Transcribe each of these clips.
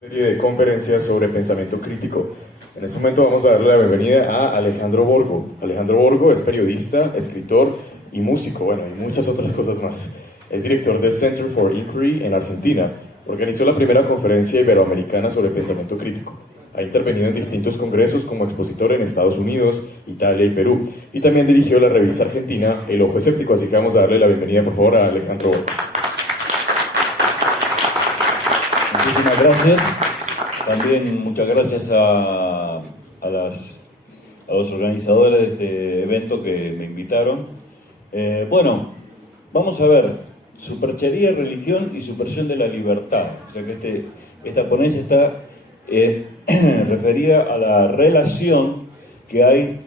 Serie de conferencias sobre pensamiento crítico. En este momento vamos a darle la bienvenida a Alejandro Borgo. Alejandro Borgo es periodista, escritor y músico, bueno, y muchas otras cosas más. Es director del Center for Inquiry en Argentina. Organizó la primera conferencia iberoamericana sobre pensamiento crítico. Ha intervenido en distintos congresos como expositor en Estados Unidos, Italia y Perú. Y también dirigió la revista argentina El Ojo Escéptico. Así que vamos a darle la bienvenida, por favor, a Alejandro Borgo. Muchísimas gracias. También muchas gracias a los organizadores de este evento que me invitaron. Bueno, vamos a ver, superchería, religión y subversión de la libertad. O sea que esta ponencia está referida a la relación que hay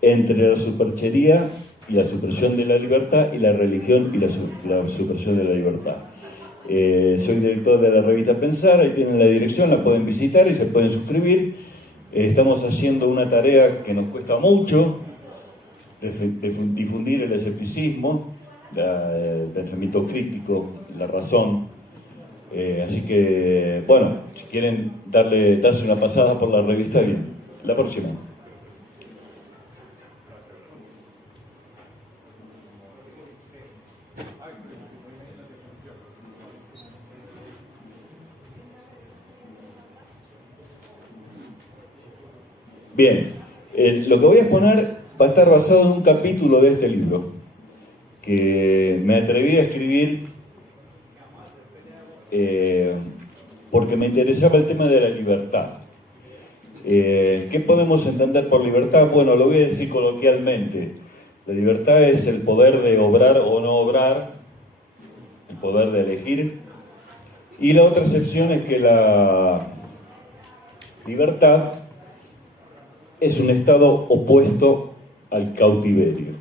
entre la superchería y la supresión de la libertad y la religión y la supresión de la libertad. Soy director de la revista Pensar, ahí tienen la dirección, la pueden visitar y se pueden suscribir. Estamos haciendo una tarea que nos cuesta mucho, de difundir el escepticismo, el pensamiento crítico, la razón. Así que, bueno, si quieren darse una pasada por la revista, bien. La próxima. Bien, lo que voy a exponer va a estar basado en un capítulo de este libro que me atreví a escribir porque me interesaba el tema de la libertad. ¿Qué podemos entender por libertad? Bueno, lo voy a decir coloquialmente. La libertad es el poder de obrar o no obrar, el poder de elegir. Y la otra excepción es que la libertad es un estado opuesto al cautiverio.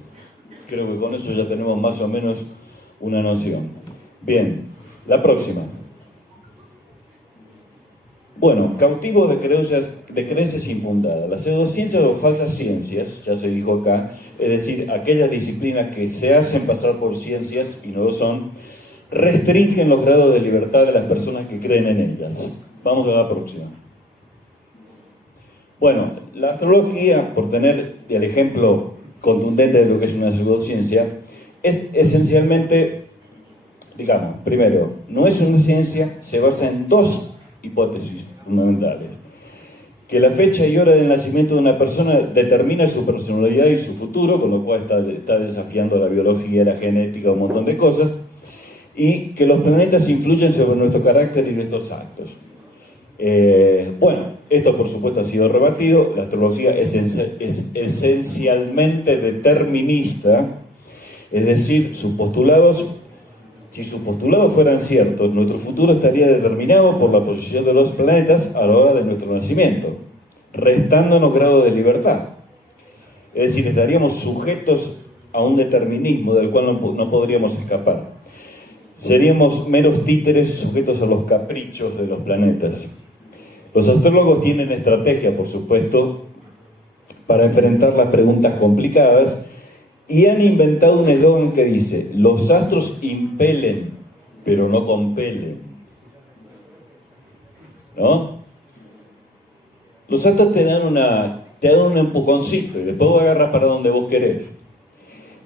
Creo que con eso ya tenemos más o menos una noción. Bien, la próxima. Bueno, cautivo de creencias infundadas. Las pseudociencias o falsas ciencias, ya se dijo acá, es decir, aquellas disciplinas que se hacen pasar por ciencias y no lo son, restringen los grados de libertad de las personas que creen en ellas. Vamos a la próxima. Bueno, la astrología, por tener el ejemplo contundente de lo que es una pseudociencia, es esencialmente, digamos, primero, no es una ciencia, se basa en dos hipótesis fundamentales. Que la fecha y hora del nacimiento de una persona determina su personalidad y su futuro, con lo cual está desafiando la biología, la genética, un montón de cosas, y que los planetas influyen sobre nuestro carácter y nuestros actos. Bueno, esto por supuesto ha sido rebatido. La astrología es esencialmente determinista, es decir, si sus postulados fueran ciertos, nuestro futuro estaría determinado por la posición de los planetas a la hora de nuestro nacimiento, restándonos grado de libertad. Es decir, estaríamos sujetos a un determinismo del cual no podríamos escapar. Seríamos meros títeres sujetos a los caprichos de los planetas. Los astrólogos tienen estrategia, por supuesto, para enfrentar las preguntas complicadas y han inventado un eslogan que dice: los astros impelen, pero no compelen. ¿No? Los astros te dan un empujoncito y después vos agarras para donde vos querés.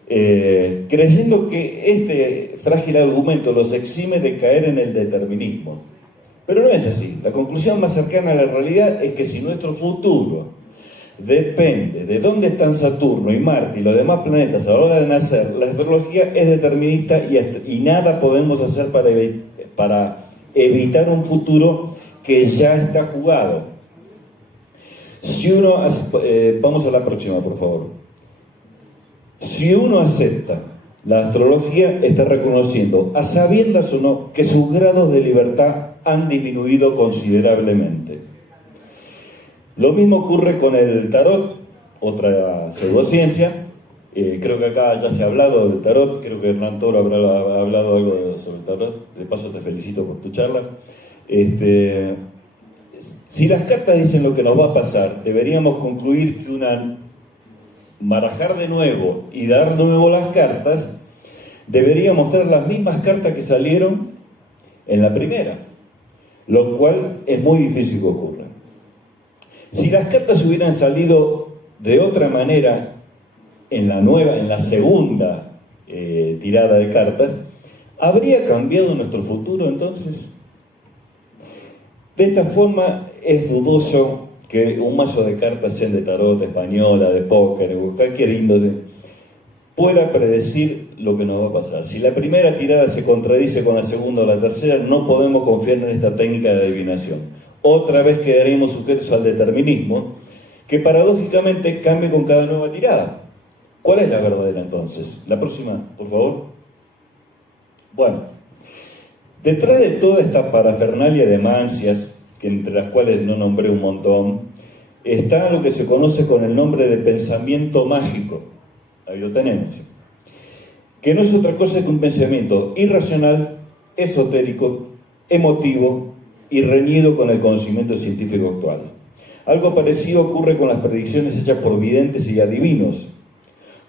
Creyendo que este frágil argumento los exime de caer en el determinismo. Pero no es así. La conclusión más cercana a la realidad es que si nuestro futuro depende de dónde están Saturno y Marte y los demás planetas a la hora de nacer, la astrología es determinista y nada podemos hacer para evitar un futuro que ya está jugado. Vamos a la próxima, por favor. Si uno acepta la astrología, está reconociendo, a sabiendas o no, que sus grados de libertad han disminuido considerablemente. Lo mismo ocurre con el tarot, otra pseudociencia. Creo que acá ya se ha hablado del tarot, creo que Hernán Toro habrá hablado algo sobre el tarot. De paso te felicito por tu charla. Si las cartas dicen lo que nos va a pasar, deberíamos concluir que barajar de nuevo y dar de nuevo las cartas debería mostrar las mismas cartas que salieron en la primera. lo cual es muy difícil que ocurra. Si las cartas hubieran salido de otra manera en la segunda tirada de cartas, ¿habría cambiado nuestro futuro entonces? De esta forma es dudoso que un mazo de cartas, sean de tarot, de española, de póker o cualquier índole, pueda predecir lo que nos va a pasar. Si la primera tirada se contradice con la segunda o la tercera, no podemos confiar en esta técnica de adivinación. Otra vez quedaremos sujetos al determinismo, que paradójicamente cambia con cada nueva tirada. ¿Cuál es la verdadera entonces? La próxima, por favor. Bueno, detrás de toda esta parafernalia de mancias, que entre las cuales no nombré un montón, está lo que se conoce con el nombre de pensamiento mágico. Ahí lo tenemos. Que no es otra cosa que un pensamiento irracional, esotérico, emotivo y reñido con el conocimiento científico actual. Algo parecido ocurre con las predicciones hechas por videntes y adivinos.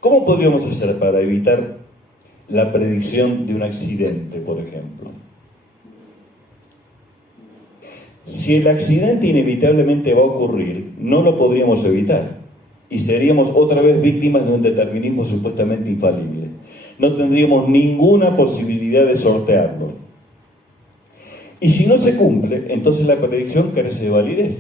¿Cómo podríamos hacer para evitar la predicción de un accidente, por ejemplo? Si el accidente inevitablemente va a ocurrir, no lo podríamos evitar y seríamos otra vez víctimas de un determinismo supuestamente infalible. No tendríamos ninguna posibilidad de sortearlo. Y si no se cumple, entonces la predicción carece de validez.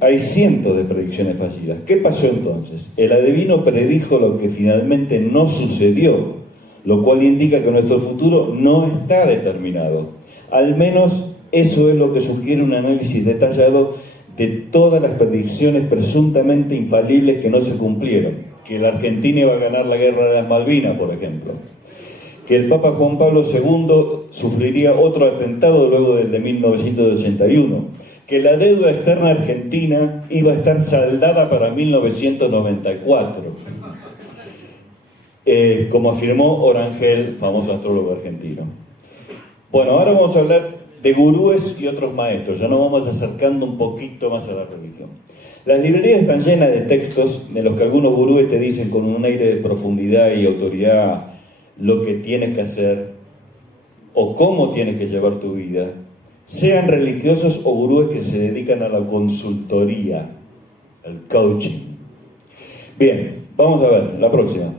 Hay cientos de predicciones fallidas. ¿Qué pasó entonces? El adivino predijo lo que finalmente no sucedió, lo cual indica que nuestro futuro no está determinado. Al menos eso es lo que sugiere un análisis detallado de todas las predicciones presuntamente infalibles que no se cumplieron. Que la Argentina iba a ganar la guerra de las Malvinas, por ejemplo. Que el Papa Juan Pablo II sufriría otro atentado luego del de 1981. Que la deuda externa argentina iba a estar saldada para 1994. Como afirmó Orangel, famoso astrólogo argentino. Bueno, ahora vamos a hablar de gurúes y otros maestros. Ya nos vamos acercando un poquito más a la religión. Las librerías están llenas de textos en los que algunos gurúes te dicen con un aire de profundidad y autoridad lo que tienes que hacer o cómo tienes que llevar tu vida, sean religiosos o gurúes que se dedican a la consultoría, al coaching. Bien, vamos a ver, la próxima.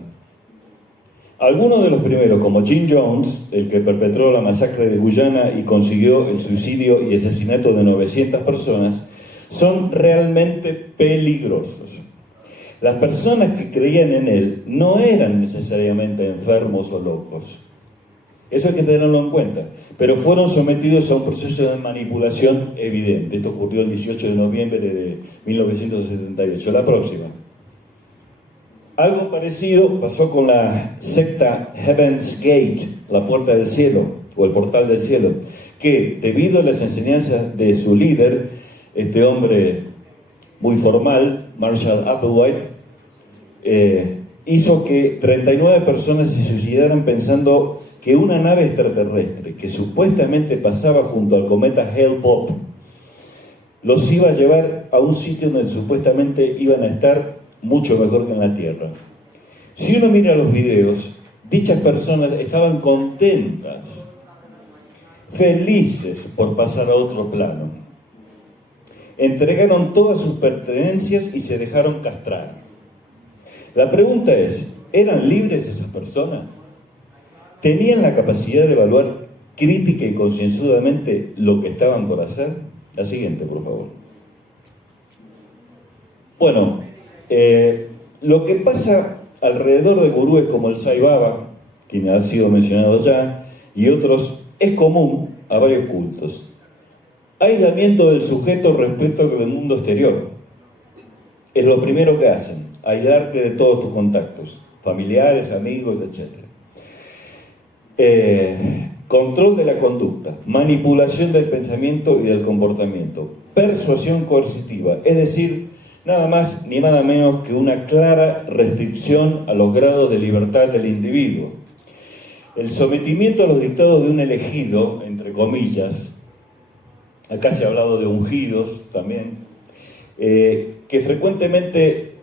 Algunos de los primeros, como Jim Jones, el que perpetró la masacre de Guyana y consiguió el suicidio y asesinato de 900 personas, son realmente peligrosos. Las personas que creían en él no eran necesariamente enfermos o locos. Eso hay que tenerlo en cuenta. Pero fueron sometidos a un proceso de manipulación evidente. Esto ocurrió el 18 de noviembre de 1978. La próxima. Algo parecido pasó con la secta Heaven's Gate, la puerta del cielo, o el portal del cielo, que debido a las enseñanzas de su líder, este hombre muy formal, Marshall Applewhite, hizo que 39 personas se suicidaran pensando que una nave extraterrestre que supuestamente pasaba junto al cometa Hale-Bopp los iba a llevar a un sitio donde supuestamente iban a estar mucho mejor que en la Tierra. Si uno mira los videos, dichas personas estaban contentas, felices por pasar a otro plano. Entregaron todas sus pertenencias y se dejaron castrar. La pregunta es, ¿eran libres esas personas? ¿Tenían la capacidad de evaluar crítica y concienzudamente lo que estaban por hacer? La siguiente, por favor. Bueno, lo que pasa alrededor de gurúes como el Sai Baba, quien ha sido mencionado ya, y otros, es común a varios cultos. Aislamiento del sujeto respecto del mundo exterior. Es lo primero que hacen, aislarte de todos tus contactos, familiares, amigos, etc. Control de la conducta, manipulación del pensamiento y del comportamiento, persuasión coercitiva, es decir, nada más ni nada menos que una clara restricción a los grados de libertad del individuo. El sometimiento a los dictados de un elegido, entre comillas, acá se ha hablado de ungidos también, que frecuentemente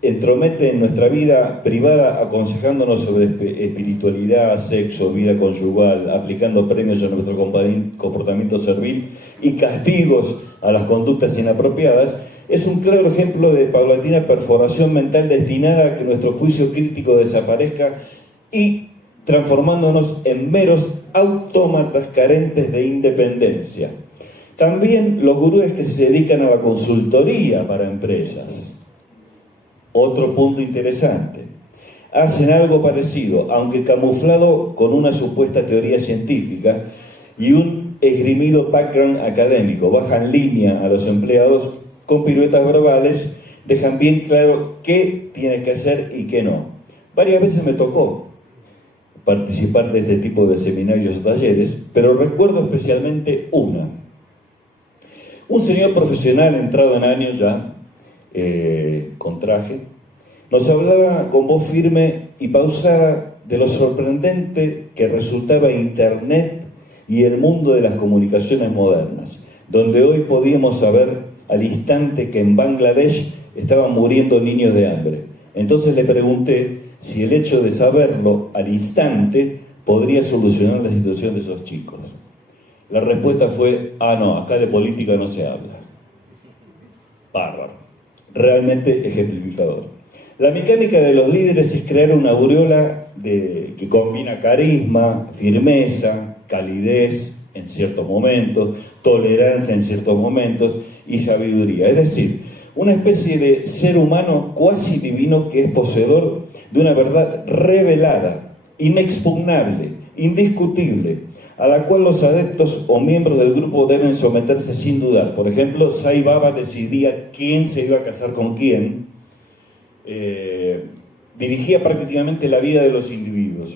entromete en nuestra vida privada aconsejándonos sobre espiritualidad, sexo, vida conyugal, aplicando premios a nuestro comportamiento servil y castigos a las conductas inapropiadas, es un claro ejemplo de paulatina perforación mental destinada a que nuestro juicio crítico desaparezca y transformándonos en meros autómatas carentes de independencia. También los gurúes que se dedican a la consultoría para empresas. Otro punto interesante. Hacen algo parecido, aunque camuflado con una supuesta teoría científica y un esgrimido background académico. Bajan línea a los empleados con piruetas verbales, dejan bien claro qué tienes que hacer y qué no. Varias veces me tocó participar de este tipo de seminarios o talleres, pero recuerdo especialmente una. Un señor profesional entrado en años ya, con traje, nos hablaba con voz firme y pausada de lo sorprendente que resultaba Internet y el mundo de las comunicaciones modernas, donde hoy podíamos saber al instante que en Bangladesh estaban muriendo niños de hambre. Entonces le pregunté si el hecho de saberlo al instante podría solucionar la situación de esos chicos. La respuesta fue, no, acá de política no se habla. Bárbaro. Realmente ejemplificador. La mecánica de los líderes es crear una aureola que combina carisma, firmeza, calidez en ciertos momentos, tolerancia en ciertos momentos y sabiduría. Es decir, una especie de ser humano cuasi divino que es poseedor de una verdad revelada, inexpugnable, indiscutible, a la cual los adeptos o miembros del grupo deben someterse sin dudar. Por ejemplo, Sai Baba decidía quién se iba a casar con quién, dirigía prácticamente la vida de los individuos.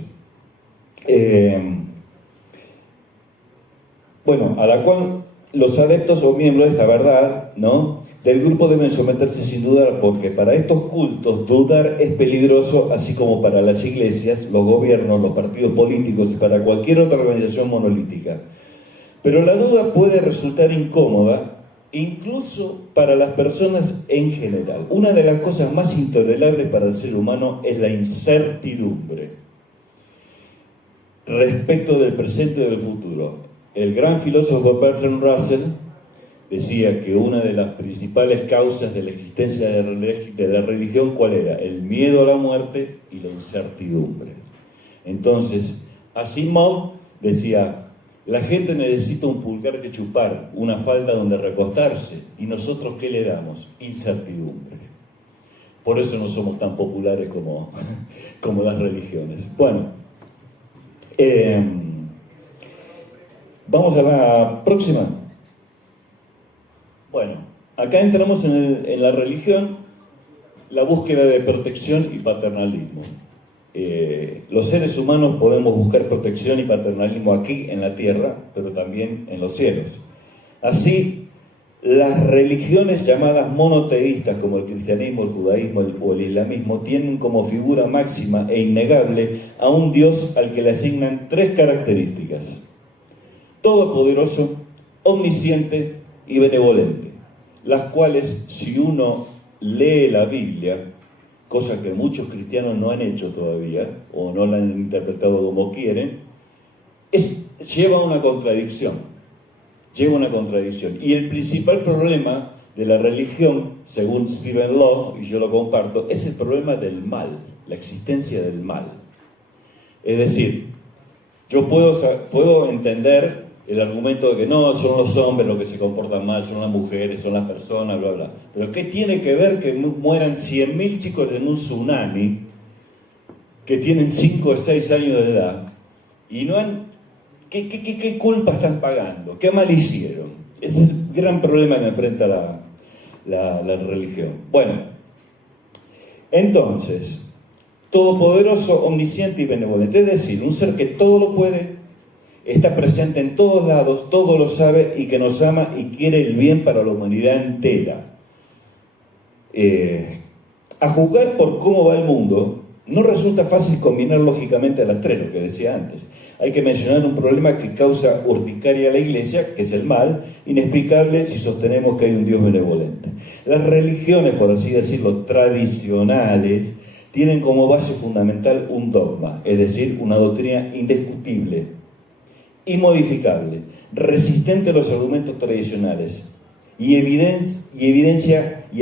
A la cual los adeptos o miembros de esta verdad, ¿no?, del grupo deben someterse sin dudar, porque para estos cultos dudar es peligroso, así como para las iglesias, los gobiernos, los partidos políticos y para cualquier otra organización monolítica. Pero la duda puede resultar incómoda, incluso para las personas en general. Una de las cosas más intolerables para el ser humano es la incertidumbre respecto del presente y del futuro. El gran filósofo Bertrand Russell decía que una de las principales causas de la existencia de la religión, ¿cuál era? El miedo a la muerte y la incertidumbre. Entonces, Asimov decía, la gente necesita un pulgar que chupar, una falda donde recostarse, y nosotros, ¿qué le damos? Incertidumbre. Por eso no somos tan populares como las religiones. Bueno, vamos a la próxima. Bueno, acá entramos en la religión, la búsqueda de protección y paternalismo. Los seres humanos podemos buscar protección y paternalismo aquí en la tierra, pero también en los cielos. Así, las religiones llamadas monoteístas, como el cristianismo, el judaísmo o el islamismo, tienen como figura máxima e innegable a un Dios al que le asignan tres características: todopoderoso, omnisciente y benevolente, las cuales, si uno lee la Biblia, cosa que muchos cristianos no han hecho todavía, o no la han interpretado como quieren, lleva una contradicción. Y el principal problema de la religión, según Stephen Law, y yo lo comparto, es el problema del mal, la existencia del mal. Es decir, yo puedo entender el argumento de que no, son los hombres los que se comportan mal, son las mujeres, son las personas, bla, bla. Pero ¿qué tiene que ver que mueran 100.000 chicos en un tsunami que tienen 5 o 6 años de edad y no han... ¿Qué culpa están pagando? ¿Qué mal hicieron? Ese es el gran problema que enfrenta la religión. Bueno, entonces, todopoderoso, omnisciente y benevolente, es decir, un ser que todo lo puede, está presente en todos lados, todo lo sabe y que nos ama y quiere el bien para la humanidad entera. A juzgar por cómo va el mundo, no resulta fácil combinar lógicamente a las tres, lo que decía antes. Hay que mencionar un problema que causa urticaria a la Iglesia, que es el mal, inexplicable si sostenemos que hay un Dios benevolente. Las religiones, por así decirlo, tradicionales, tienen como base fundamental un dogma, es decir, una doctrina indiscutible, inmodificable, resistente a los argumentos tradicionales y a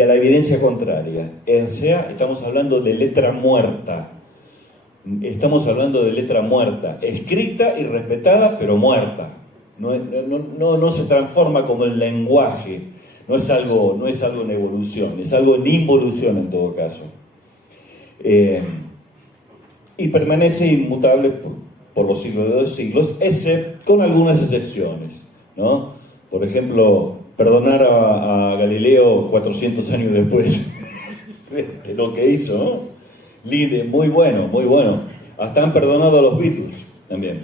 la evidencia contraria. O sea, estamos hablando de letra muerta. Estamos hablando de letra muerta, escrita y respetada, pero muerta. No se transforma como el lenguaje, no es algo en evolución, es algo en involución en todo caso. Y permanece inmutable por los siglos de los siglos, con algunas excepciones, ¿no? Por ejemplo, perdonar a Galileo 400 años después de lo que hizo, ¿no? Muy bueno. Hasta han perdonado a los Beatles también,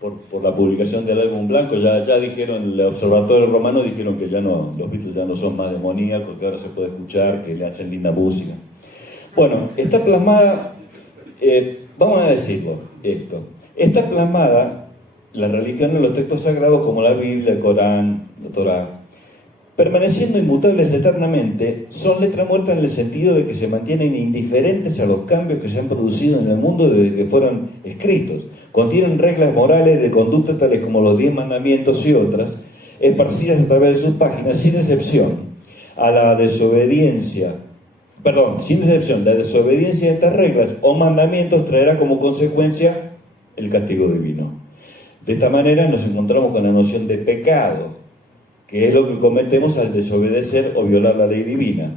por la publicación del álbum blanco. Ya dijeron, el Observatorio Romano dijeron que ya no, los Beatles ya no son más demoníacos, que ahora se puede escuchar, que le hacen linda música. Bueno, está plasmada, vamos a decirlo, está plasmada la religión en los textos sagrados como la Biblia, el Corán, la Torá. Permaneciendo inmutables eternamente, son letra muerta en el sentido de que se mantienen indiferentes a los cambios que se han producido en el mundo desde que fueron escritos. Contienen reglas morales de conducta tales como los 10 mandamientos y otras, esparcidas a través de sus páginas, sin excepción. La desobediencia a estas reglas o mandamientos traerá como consecuencia el castigo divino. De esta manera nos encontramos con la noción de pecado, que es lo que cometemos al desobedecer o violar la ley divina.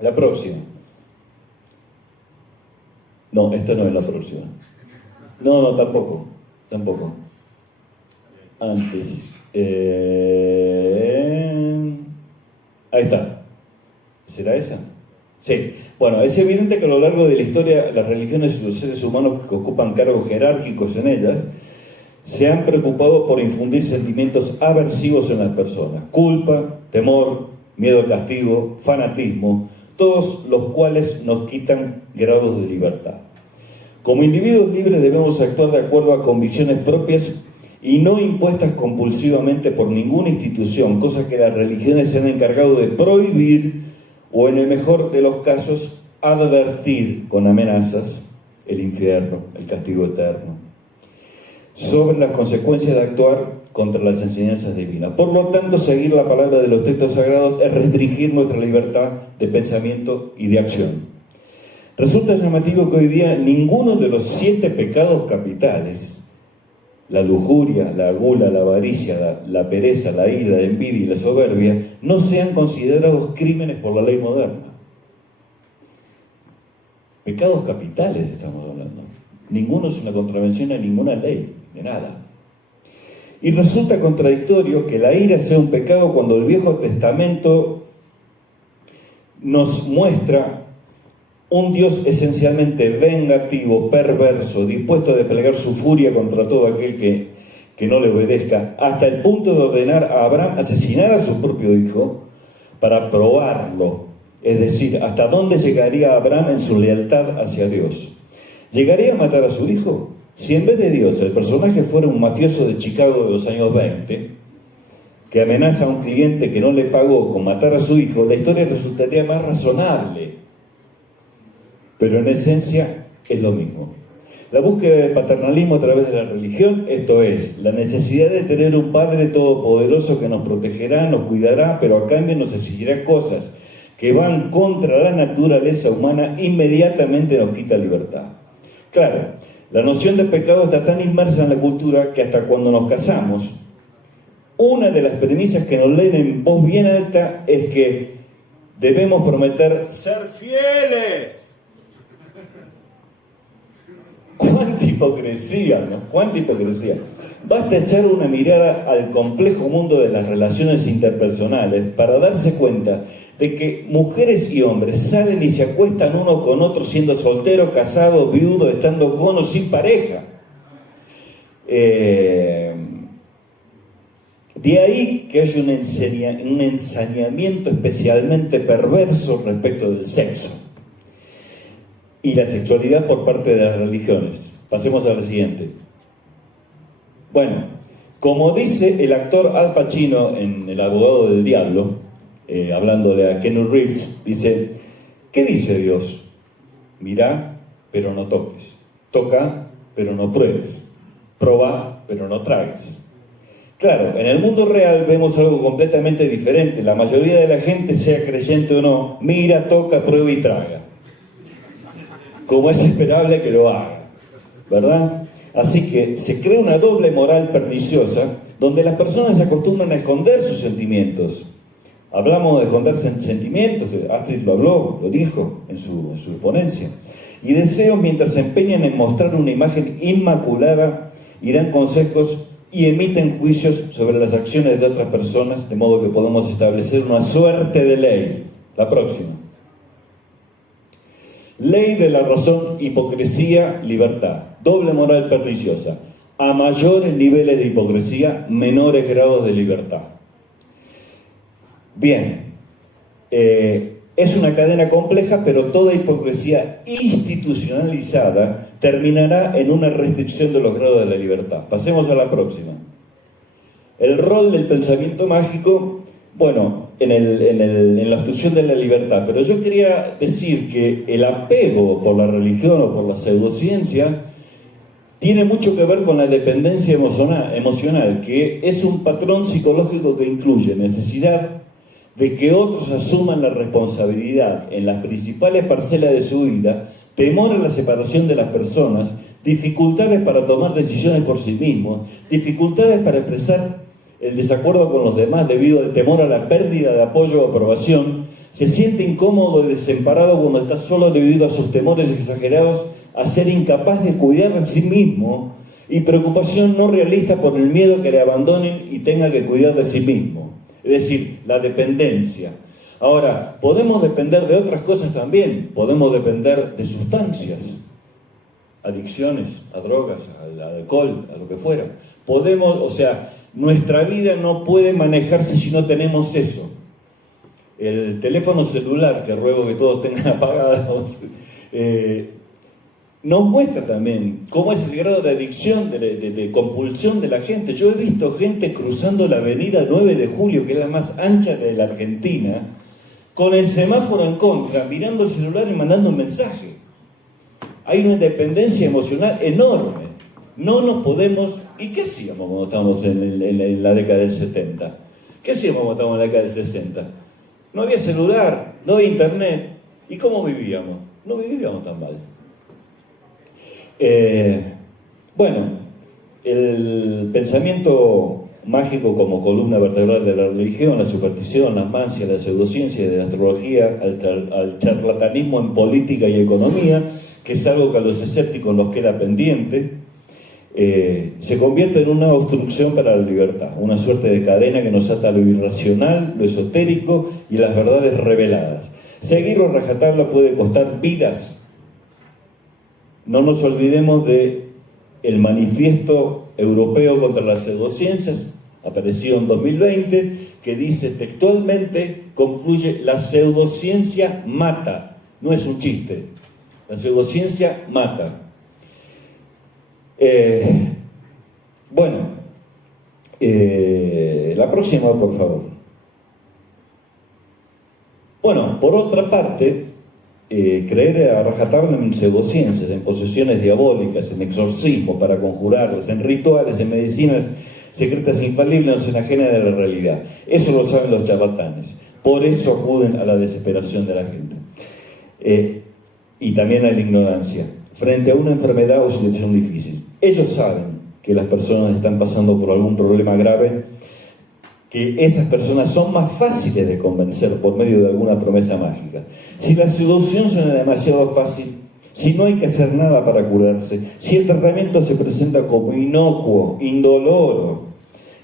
La próxima. No, esta no es la próxima. No, tampoco. Antes. Ahí está. ¿Será esa? Sí. Bueno, es evidente que a lo largo de la historia las religiones y los seres humanos que ocupan cargos jerárquicos en ellas se han preocupado por infundir sentimientos aversivos en las personas: culpa, temor, miedo al castigo, fanatismo, todos los cuales nos quitan grados de libertad. Como individuos libres debemos actuar de acuerdo a convicciones propias y no impuestas compulsivamente por ninguna institución, cosa que las religiones se han encargado de prohibir o, en el mejor de los casos, advertir con amenazas el infierno, el castigo eterno, sobre las consecuencias de actuar contra las enseñanzas divinas. Por lo tanto, seguir la palabra de los textos sagrados es restringir nuestra libertad de pensamiento y de acción. Resulta llamativo que hoy día ninguno de los 7 pecados capitales, la lujuria, la gula, la avaricia, la pereza, la ira, la envidia y la soberbia, no sean considerados crímenes por la ley moderna. Pecados capitales estamos hablando. Ninguno es una contravención a ninguna ley, de nada. Y resulta contradictorio que la ira sea un pecado cuando el Viejo Testamento nos muestra un Dios esencialmente vengativo, perverso, dispuesto a desplegar su furia contra todo aquel que no le obedezca, hasta el punto de ordenar a Abraham asesinar a su propio hijo para probarlo. Es decir, hasta dónde llegaría Abraham en su lealtad hacia Dios. ¿Llegaría a matar a su hijo? Si en vez de Dios el personaje fuera un mafioso de Chicago de los años 20, que amenaza a un cliente que no le pagó con matar a su hijo, la historia resultaría más razonable. Pero en esencia es lo mismo. La búsqueda del paternalismo a través de la religión, esto es, la necesidad de tener un Padre todopoderoso que nos protegerá, nos cuidará, pero a cambio nos exigirá cosas que van contra la naturaleza humana, inmediatamente nos quita libertad. Claro, la noción de pecado está tan inmersa en la cultura que hasta cuando nos casamos, una de las premisas que nos leen en voz bien alta es que debemos prometer ser fieles. ¡Cuánta hipocresía, ¿no? ¡Cuánta hipocresía! Basta echar una mirada al complejo mundo de las relaciones interpersonales para darse cuenta de que mujeres y hombres salen y se acuestan uno con otro siendo soltero, casado, viudo, estando con o sin pareja. De ahí que haya un ensañamiento especialmente perverso respecto del sexo y la sexualidad por parte de las religiones. Pasemos a la siguiente. Bueno, Como dice el actor Al Pacino en El abogado del diablo, hablándole a Keanu Reeves, dice: ¿qué dice Dios? Mirá, pero no toques. Toca, pero no pruebes. Proba, pero no tragues. Claro, en el mundo real vemos algo completamente diferente. La mayoría de la gente, sea creyente o no, mira, toca, prueba y traga. Como es esperable que lo haga, ¿verdad? Así que se crea una doble moral perniciosa donde las personas se acostumbran a esconder sus sentimientos. Hablamos de esconder sentimientos, Astrid lo habló, lo dijo en su ponencia. Y deseos mientras se empeñan en mostrar una imagen inmaculada y dan consejos y emiten juicios sobre las acciones de otras personas, de modo que podemos establecer una suerte de ley. La próxima. Ley de la razón, hipocresía, libertad. Doble moral perniciosa. A mayores niveles de hipocresía, menores grados de libertad. Bien. Es una cadena compleja, pero toda hipocresía institucionalizada terminará en una restricción de los grados de la libertad. Pasemos a la próxima. El rol del pensamiento mágico, bueno, en la obstrucción de la libertad. Pero yo quería decir que el apego por la religión o por la pseudociencia tiene mucho que ver con la dependencia emocional, que es un patrón psicológico que incluye necesidad de que otros asuman la responsabilidad en las principales parcelas de su vida, temor a la separación de las personas, dificultades para tomar decisiones por sí mismos, dificultades para expresar el desacuerdo con los demás debido al temor a la pérdida de apoyo o aprobación, se siente incómodo y desamparado cuando está solo debido a sus temores exagerados a ser incapaz de cuidar de sí mismo y preocupación no realista por el miedo que le abandonen y tenga que cuidar de sí mismo. Es decir, la dependencia. Ahora, podemos depender de otras cosas también. Podemos depender de sustancias, adicciones a drogas, al alcohol, a lo que fuera. Nuestra vida no puede manejarse si no tenemos eso. El teléfono celular, que ruego que todos tengan apagado, nos muestra también cómo es el grado de adicción, de compulsión de la gente. Yo he visto gente cruzando la avenida 9 de Julio, que es la más ancha de la Argentina, con el semáforo en contra, mirando el celular y mandando un mensaje. Hay una dependencia emocional enorme. No nos podemos... ¿Y qué hacíamos cuando estábamos en la década del 70? ¿Qué hacíamos cuando estábamos en la década del 60? No había celular, no había internet. ¿Y cómo vivíamos? No vivíamos tan mal. El pensamiento mágico como columna vertebral de la religión, la superstición, la magia, la pseudociencia y de la astrología, al charlatanismo en política y economía, que es algo que a los escépticos nos queda pendiente, se convierte en una obstrucción para la libertad, una suerte de cadena que nos ata a lo irracional, lo esotérico y las verdades reveladas. Seguirlo a rajatabla puede costar vidas. No nos olvidemos de el Manifiesto Europeo contra las Pseudociencias, aparecido en 2020, que dice textualmente, concluye: la pseudociencia mata. No es un chiste. La pseudociencia mata. La próxima, por favor. Bueno, por otra parte, creer a rajatabla en pseudociencias, en posesiones diabólicas, en exorcismos para conjurarlas, en rituales, en medicinas secretas e infalibles, nos enajena de la realidad. Eso lo saben los charlatanes. Por eso acuden a la desesperación de la gente. Y también a la ignorancia, frente a una enfermedad o situación difícil. Ellos saben que las personas están pasando por algún problema grave, que esas personas son más fáciles de convencer por medio de alguna promesa mágica. Si la solución suena demasiado fácil, si no hay que hacer nada para curarse, si el tratamiento se presenta como inocuo, indoloro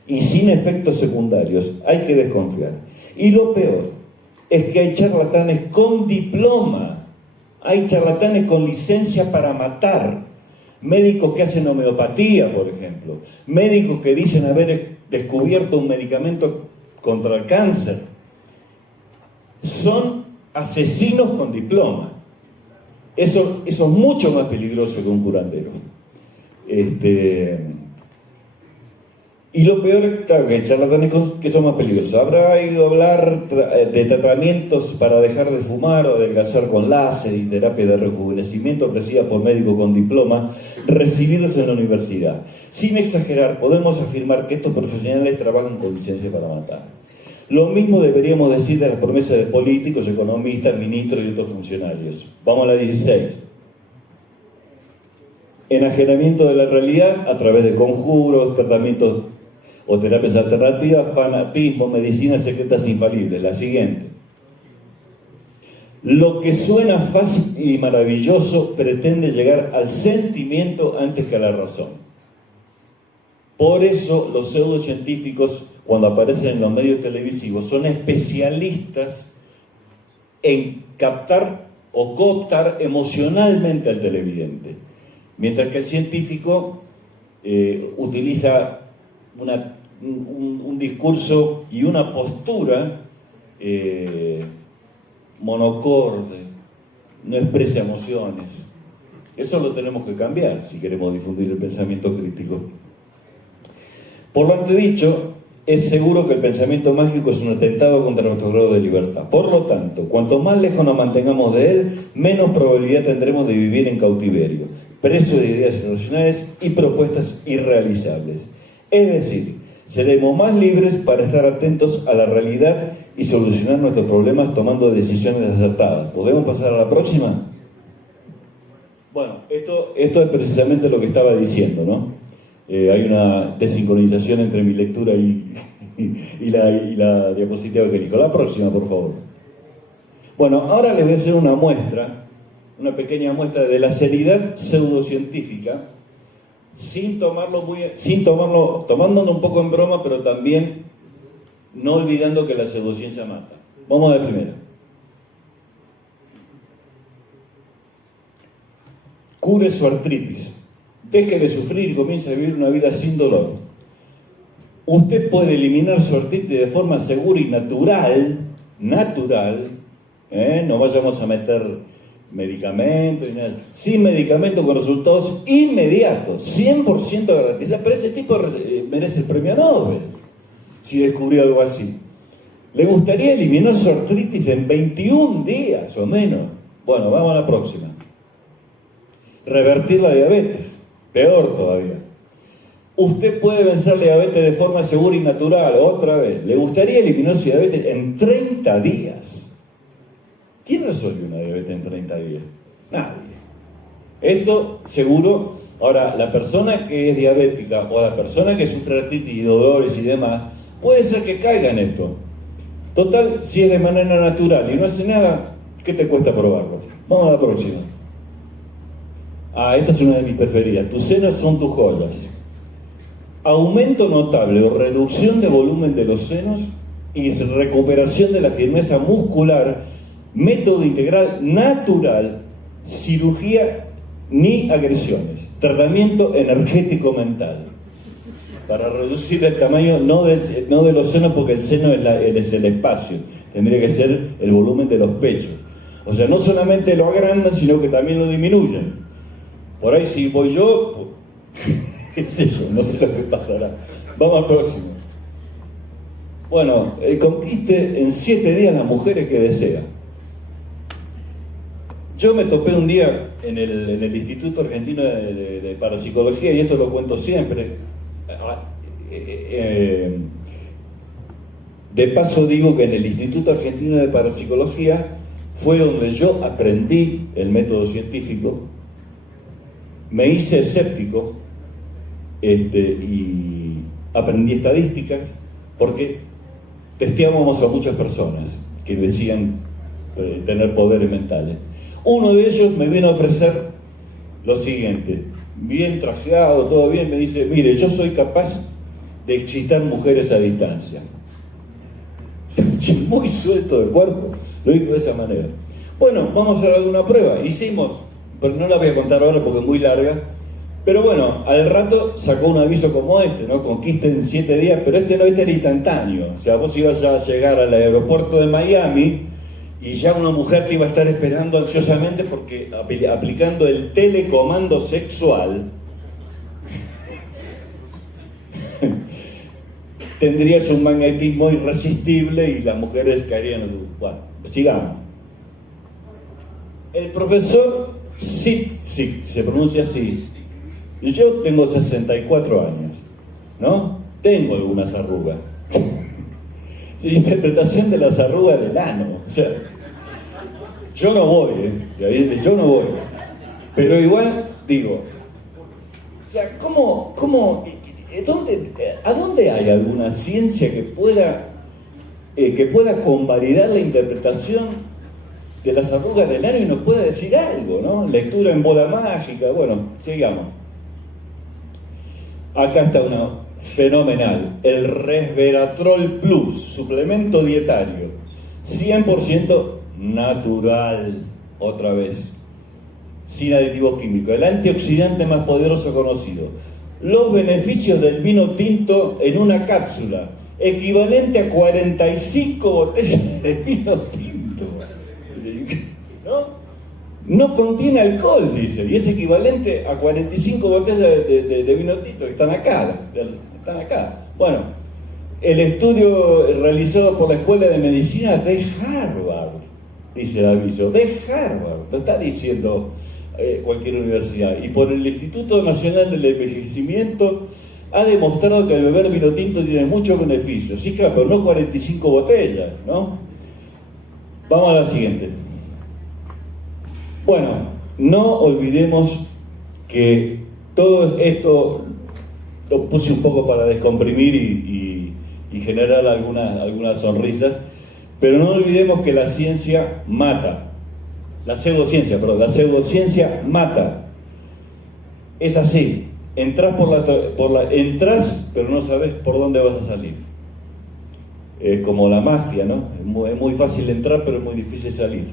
y sin efectos secundarios, hay que desconfiar. Y lo peor es que hay charlatanes con diploma, hay charlatanes con licencia para matar, médicos que hacen homeopatía, por ejemplo, médicos que dicen haber descubierto un medicamento contra el cáncer. Son asesinos con diploma. Eso es mucho más peligroso que un curandero. Y lo peor, claro, que hay charlatanes que son más peligrosos. Habrá ido a hablar de tratamientos para dejar de fumar o adelgazar con láser y terapia de rejuvenecimiento ofrecida por médicos con diploma recibidos en la universidad. Sin exagerar, podemos afirmar que estos profesionales trabajan con licencia para matar. Lo mismo deberíamos decir de las promesas de políticos, economistas, ministros y otros funcionarios. Vamos a la 16. Enajenamiento de la realidad a través de conjuros, tratamientos o terapias alternativas, fanatismo, medicinas secretas infalibles. La siguiente. Lo que suena fácil y maravilloso pretende llegar al sentimiento antes que a la razón. Por eso los pseudocientíficos, cuando aparecen en los medios televisivos, son especialistas en captar o cooptar emocionalmente al televidente. Mientras que el científico utiliza un discurso y una postura monocorde, no expresa emociones. Eso lo tenemos que cambiar si queremos difundir el pensamiento crítico. Por lo antedicho, es seguro que el pensamiento mágico es un atentado contra nuestro grado de libertad. Por lo tanto, cuanto más lejos nos mantengamos de él, menos probabilidad tendremos de vivir en cautiverio, presos de ideas irracionales y propuestas irrealizables. Es decir, seremos más libres para estar atentos a la realidad y solucionar nuestros problemas tomando decisiones acertadas. ¿Podemos pasar a la próxima? Bueno, esto es precisamente lo que estaba diciendo, ¿no? Hay una desincronización entre mi lectura y la diapositiva que elijo. La próxima, por favor. Bueno, ahora les voy a hacer una muestra, una pequeña muestra de la seriedad pseudocientífica, tomándolo un poco en broma, pero también no olvidando que la pseudociencia mata. Vamos a la primera. Cure su artritis. Deje de sufrir y comience a vivir una vida sin dolor. Usted puede eliminar su artritis de forma segura y natural, no vayamos a meter medicamentos y nada, sin medicamentos con resultados inmediatos, 100% garantizados. Pero este tipo merece el premio Nobel si descubrió algo así. ¿Le gustaría eliminar su artritis en 21 días o menos? Bueno, vamos a la próxima. Revertir la diabetes. Peor todavía. Usted puede vencer la diabetes de forma segura y natural. Otra vez. ¿Le gustaría eliminar su diabetes en 30 días? ¿Quién resuelve una diabetes en 30 días? Nadie. Esto seguro. Ahora, la persona que es diabética o la persona que sufre artritis y dolores y demás, puede ser que caiga en esto. Total, si es de manera natural y no hace nada, ¿qué te cuesta probarlo? Vamos a la próxima. Esta es una de mis preferidas. Tus senos son tus joyas. Aumento notable o reducción de volumen de los senos y recuperación de la firmeza muscular. Método integral natural. Cirugía ni agresiones. Tratamiento energético mental. Para reducir el tamaño, no de los senos, porque el seno es el espacio. Tendría que ser el volumen de los pechos. O sea, no solamente lo agrandan, sino que también lo disminuyen. Por ahí si voy yo, qué sé yo, no sé lo que pasará. Vamos al próximo. Bueno, conquiste en 7 días las mujeres que desea. Yo me topé un día en el Instituto Argentino de Parapsicología, y esto lo cuento siempre. De paso digo que en el Instituto Argentino de Parapsicología fue donde yo aprendí el método científico. Me hice escéptico y aprendí estadísticas porque testeábamos a muchas personas que decían tener poderes mentales. Uno de ellos me vino a ofrecer lo siguiente, bien trajeado, todo bien, me dice, mire, yo soy capaz de excitar mujeres a distancia. Muy suelto de cuerpo, lo dijo de esa manera. Bueno, vamos a hacer alguna prueba. Hicimos, pero no la voy a contar ahora porque es muy larga. Pero bueno, al rato sacó un aviso como este, ¿no? Conquista en 7 días, pero este era instantáneo. O sea, vos ibas a llegar al aeropuerto de Miami y ya una mujer te iba a estar esperando ansiosamente porque aplicando el telecomando sexual tendrías un magnetismo irresistible y las mujeres caerían. Bueno, sigamos. El profesor Sitzik, se pronuncia así. Yo tengo 64 años, ¿no? Tengo algunas arrugas. La interpretación de las arrugas del ano. O sea, yo no voy, yo no voy. Pero igual, digo, o sea, ¿a dónde hay alguna ciencia que pueda convalidar la interpretación de las arrugas del ano y nos pueda decir algo, ¿no? Lectura en bola mágica, bueno, sigamos. Acá está una fenomenal, el Resveratrol Plus, suplemento dietario, 100% natural, otra vez, sin aditivos químicos, el antioxidante más poderoso conocido. Los beneficios del vino tinto en una cápsula, equivalente a 45 botellas de vino tinto. No contiene alcohol, dice, y es equivalente a 45 botellas de vino tinto que están acá. Bueno, el estudio realizado por la Escuela de Medicina de Harvard, dice el aviso, de Harvard, lo está diciendo cualquier universidad, y por el Instituto Nacional del Envejecimiento ha demostrado que el beber vino tinto tiene muchos beneficios. Sí, claro, pero no 45 botellas, ¿no? Vamos a la siguiente. Bueno, no olvidemos que todo esto lo puse un poco para descomprimir y generar algunas sonrisas, pero no olvidemos que la ciencia mata. La pseudociencia mata. Es así. Entras entras, pero no sabes por dónde vas a salir. Es como la magia, ¿no? Es muy fácil entrar, pero es muy difícil salir.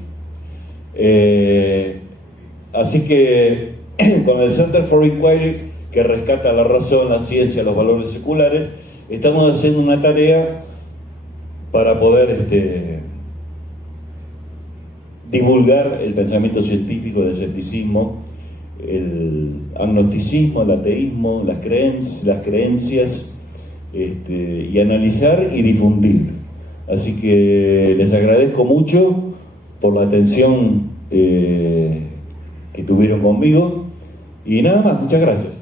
Así que con el Center for Inquiry, que rescata la razón, la ciencia, los valores seculares, estamos haciendo una tarea para poder divulgar el pensamiento científico, el escepticismo, el agnosticismo, el ateísmo, las creencias, y analizar y difundir. Así que les agradezco mucho por la atención que tuvieron conmigo y nada más, muchas gracias.